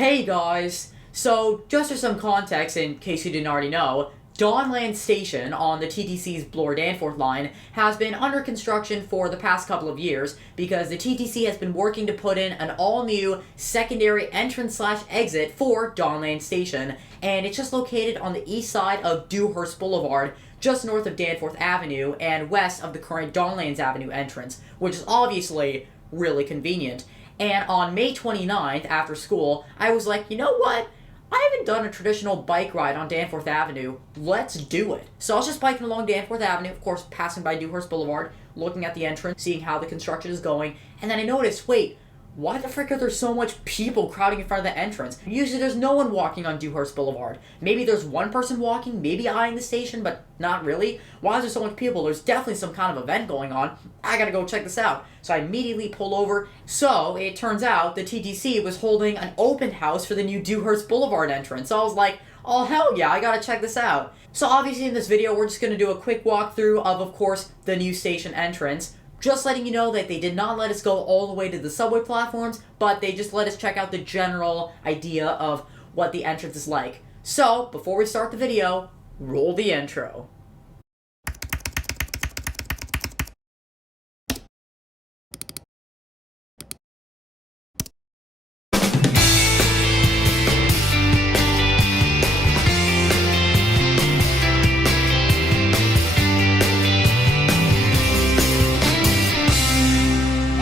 Hey guys! So, just for some context, in case you didn't already know, Donlands Station on the TTC's Bloor-Danforth line has been under construction for the past couple of years because the TTC has been working to put in an all-new secondary entrance/exit for Donlands Station, and it's just located on the east side of Dewhurst Boulevard, just north of Danforth Avenue and west of the current Donlands Avenue entrance, which is obviously really convenient. And on May 29th, after school, I was like, you know what? I haven't done a traditional bike ride on Danforth Avenue. Let's do it. So I was just biking along Danforth Avenue, of course, passing by Dewhurst Boulevard, looking at the entrance, seeing how the construction is going, and then I noticed, wait, why the frick are there so much people crowding in front of the entrance? Usually there's no one walking on Dewhurst Boulevard. Maybe there's one person walking, maybe eyeing the station, but not really. Why is there so much people? There's definitely some kind of event going on. I gotta go check this out. So I immediately pull over. So it turns out the TTC was holding an open house for the new Dewhurst Boulevard entrance. So I was like, oh hell yeah, I gotta check this out. So obviously in this video we're just gonna do a quick walkthrough of course, the new station entrance. Just letting you know that they did not let us go all the way to the subway platforms, but they just let us check out the general idea of what the entrance is like. So, before we start the video, roll the intro.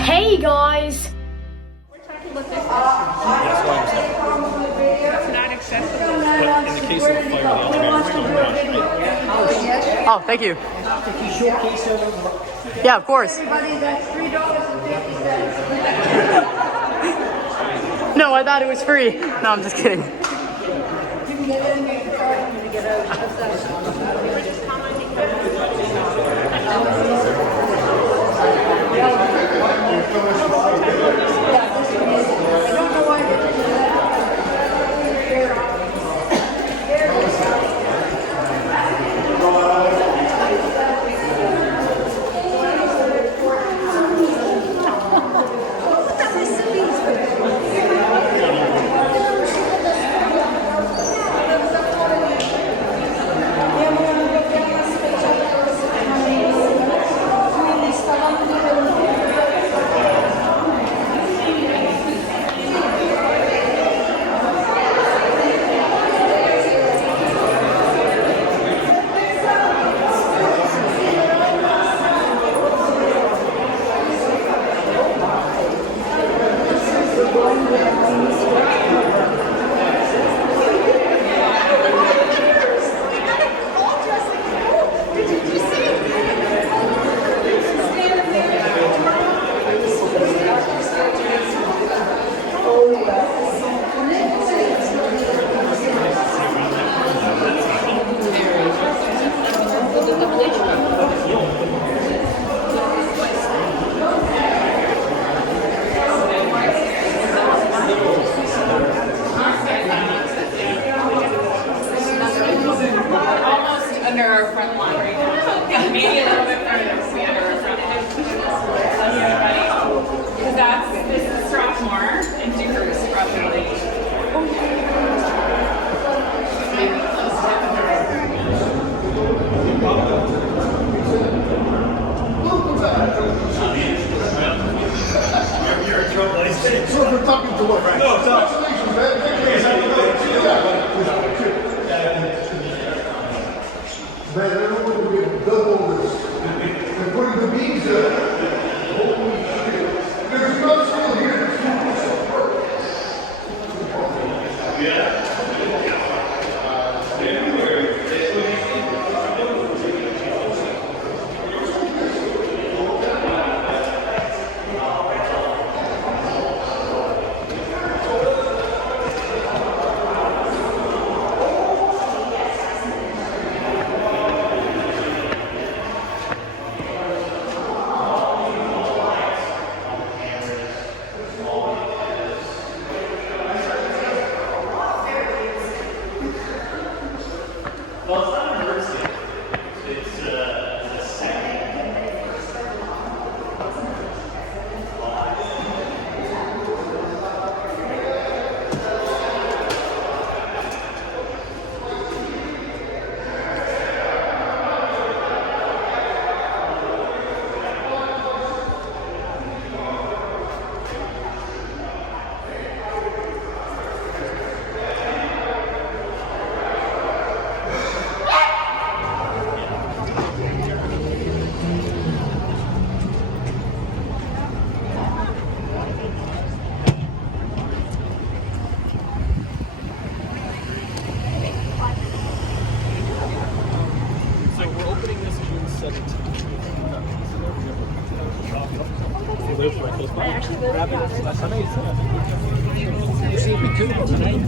Hey guys! We're talking about this That's not accessible. But in the case of a fire, the elevator's still running, right? Oh, thank you. Yeah, of course. Everybody, that's $3.50. No, I thought it was free. No, I'm just kidding. You can get in here and charge them to get out. I don't know why they didn't do that. Under our front lawn right now. Maybe a little bit further to be under our front lawn. Because this is Strathmore and Dewhurst roughly. You're in trouble. So we're talking to what, right? No, stop. Man, I don't want to get double this. They're putting the beams in. Holy shit. There's not still here. Well, it's not an emergency. It's a second. See if we could tonight.